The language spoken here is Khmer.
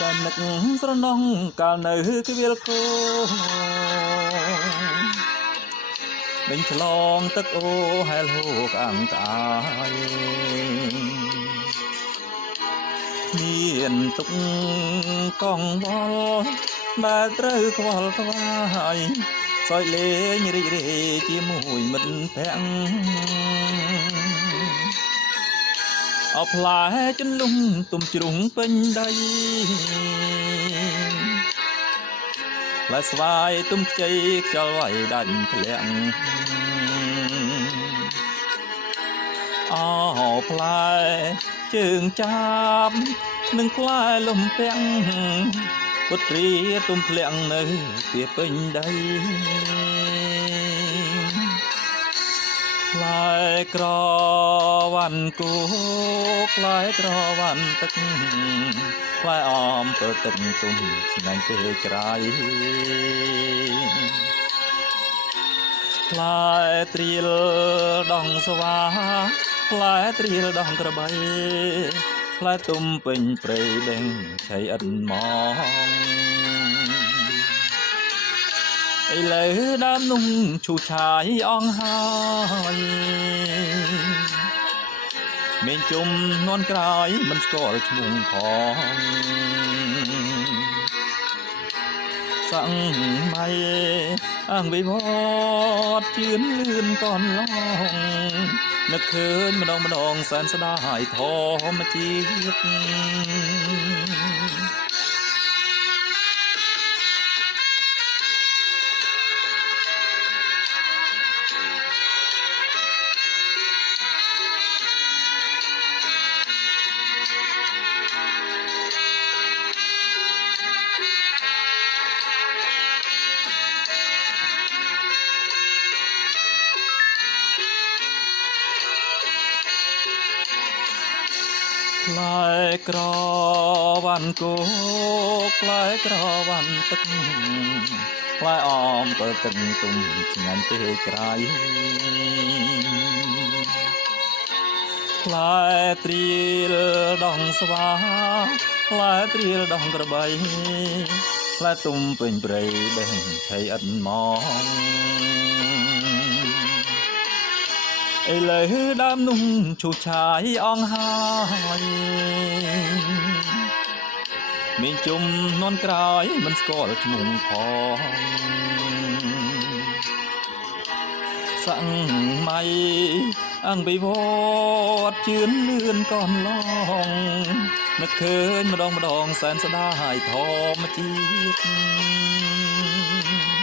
Sa nựcស្រណងកាលនៅគ្វាលគោដេញឆ្លងទឹកអូហែលហូកអាំងក្អាយមានទុកកងវល់បែរត្រូវខ្វល់ខ្វាយសយលេងរីករាយជាមួយមិត្តភក្តិអោផ្លែជន្លង់ទុំជ្រុងពេញដីផ្លែស្វាយទុំខ្ចីខ្យល់វាយដាច់ធ្លាក់អោផ្លែជើងចាប់នឹងផ្លែលំពាំងពុទ្រីទុំធ្លាក់នៅពីពេញដីផ្លែក្រវ៉ាន់គោផ្លែក្រវ៉ាន់ទឹកផ្លែអមពើទឹកទុំស្នាញ់ពេលក្រៃផ្លែត្រៀលដងស្វាផ្លែត្រៀលដងក្របីផ្លែទុំពេញព្រៃដេងឆៃអិនមកឥឡូវដើមនោះឈូឆាយអងហើយមានជុំនន់ក្រោយមិនស្គាល់ឈ្មោះផងសង្ម័យអង្គវិវត្តជឿនលឿនកនឡងនឹកឃើញម្ដងសែនស្ដាយធម្មជាតិផ្លែក្រវ៉ាន់គោផ្លែក្រវ៉ាន់ទឹកផ្លែអមពើទឹកទុំឆ្ងាញ់ពេលក្រៃផ្លែត្រៀលដងស្វាផ្លែត្រៀលដងក្របីផ្លែទុំពេញព្រៃដេញឆៃអិនមកឥឡូវដើមនោះឈូឆាយអងហើយមានជុំនន់ក្រោយមិនស្គាល់ឈ្មោះផងសង្ម័យអង្គវិវត្តជឿនលឿនកនឡងនឹកឃើញម្ដងសែនស្ដាយធម្មជាតិ